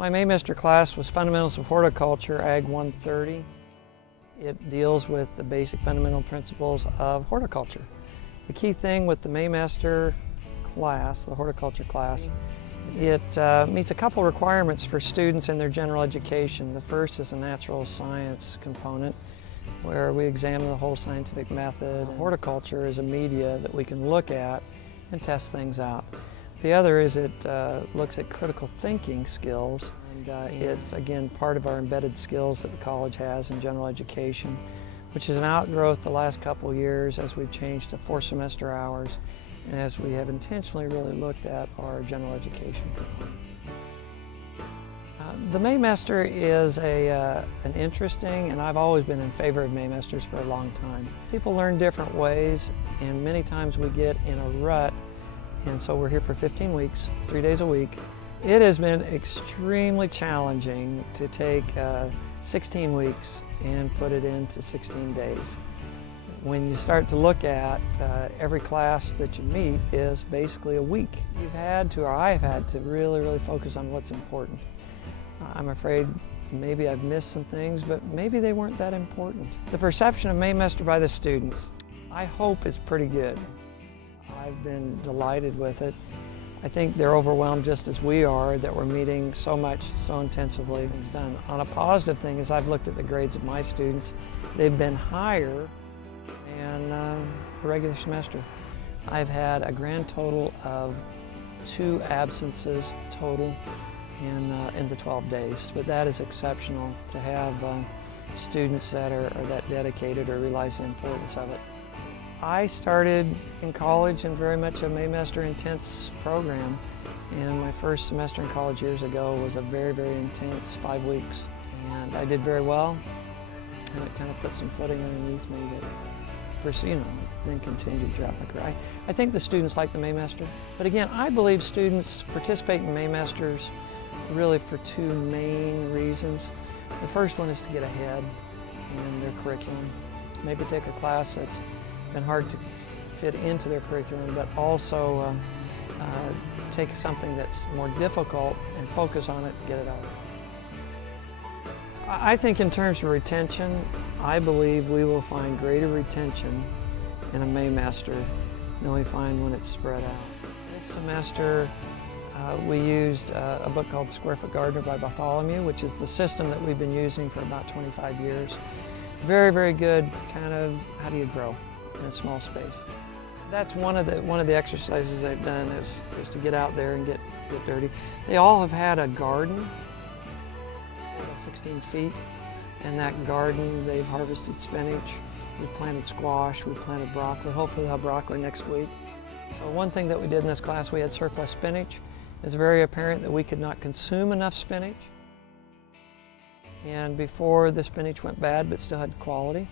My MayMester class was Fundamentals of Horticulture, Ag 130. It deals with the basic fundamental principles of horticulture. The key thing with the MayMester class, the horticulture class, it meets a couple requirements for students in their general education. The first is a natural science component where we examine the whole scientific method. Horticulture is a media that we can look at and test things out. The other is it looks at critical thinking skills, and it's again part of our embedded skills that the college has in general education, which is an outgrowth the last couple of years as we've changed to 4 semester hours and as we have intentionally really looked at our general education component. The MayMester is an interesting, and I've always been in favor of MayMesters for a long time. People learn different ways, and many times we get in a rut. And so we're here for 15 weeks, 3 days a week. It has been extremely challenging to take 16 weeks and put it into 16 days. When you start to look at every class that you meet is basically a week. You've had to, or I've had to really focus on what's important. I'm afraid maybe I've missed some things, but maybe they weren't that important. The perception of MayMester by the students, I hope, is pretty good. I've been delighted with it. I think they're overwhelmed just as we are that we're meeting so much, so intensively. It's done. On a positive thing is I've looked at the grades of my students. They've been higher than the regular semester. I've had a grand total of 2 absences total in the 12 days. But that is exceptional to have students that are that dedicated or realize the importance of it. I started in college in very much a MayMester intense program, and my first semester in college years ago was a very intense 5 weeks, and I did very well, and it kind of put some footing underneath me that, then continued throughout my career. I think the students like the MayMester, but again, I believe students participate in MayMesters really for 2 main reasons. The first one is to get ahead in their curriculum, maybe take a class that's been hard to fit into their curriculum, but also take something that's more difficult and focus on it to get it out. I think in terms of retention, I believe we will find greater retention in a MayMester than we find when it's spread out. This semester we used a book called The Square Foot Gardener by Bartholomew, which is the system that we've been using for about 25 years. Very good kind of how do you grow in a small space. That's one of the exercises they've done is to get out there and get dirty. They all have had a garden, about 16 feet, and that garden they've harvested spinach, we've planted squash, we've planted broccoli. Hopefully we'll have broccoli next week. So one thing that we did in this class, we had surplus spinach. It's very apparent that we could not consume enough spinach, and before the spinach went bad but still had quality,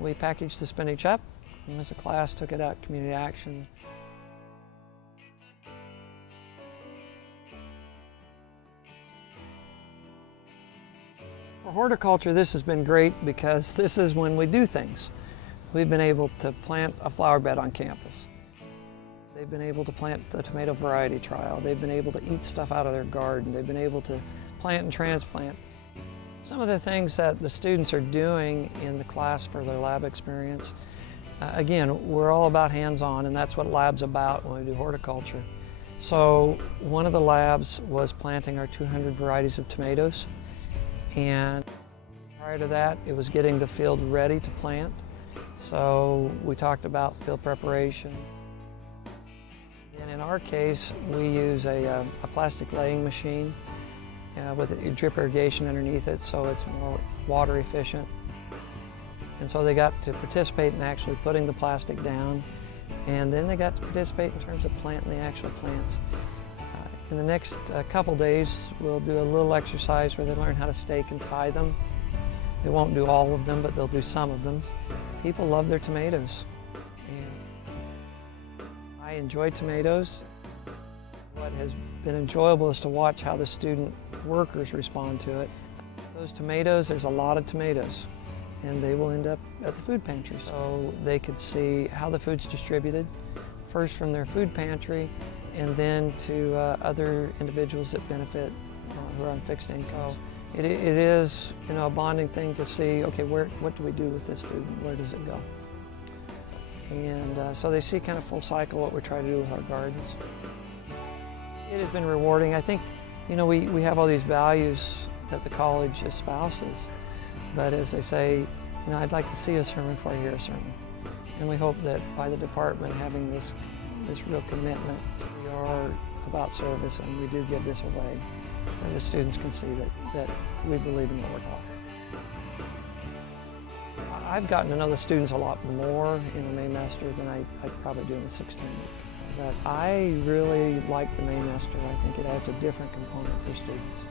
we packaged the spinach up, and as a class took it out to community action. For horticulture, this has been great because this is when we do things. We've been able to plant a flower bed on campus. They've been able to plant the tomato variety trial. They've been able to eat stuff out of their garden. They've been able to plant and transplant. Some of the things that the students are doing in the class for their lab experience, again, we're all about hands-on, and that's what lab's about when we do horticulture. So one of the labs was planting our 200 varieties of tomatoes, and prior to that, it was getting the field ready to plant. So we talked about field preparation. And in our case, we use a plastic laying machine with a drip irrigation underneath it, so it's more water efficient. And so they got to participate in actually putting the plastic down, and then they got to participate in terms of planting the actual plants. In the next couple days, we'll do a little exercise where they learn how to stake and tie them. They won't do all of them, but they'll do some of them. People love their tomatoes, and I enjoy tomatoes. What has been enjoyable is to watch how the student workers respond to it. Those tomatoes, there's a lot of tomatoes, and they will end up at the food pantry. So they could see how the food's distributed, first from their food pantry, and then to other individuals that benefit who are on fixed income. It is, a bonding thing to see, okay, what do we do with this student? Where does it go? And so they see kind of full cycle what we try to do with our gardens. It has been rewarding. I think, we have all these values that the college espouses, but as they say, I'd like to see a sermon before I hear a sermon. And we hope that by the department having this real commitment, we are about service and we do give this away, and the students can see that we believe in what we're taught. I've gotten to know the students a lot more in the MayMester than I probably do in the 16-week. But I really like the MayMester. I think it adds a different component for students.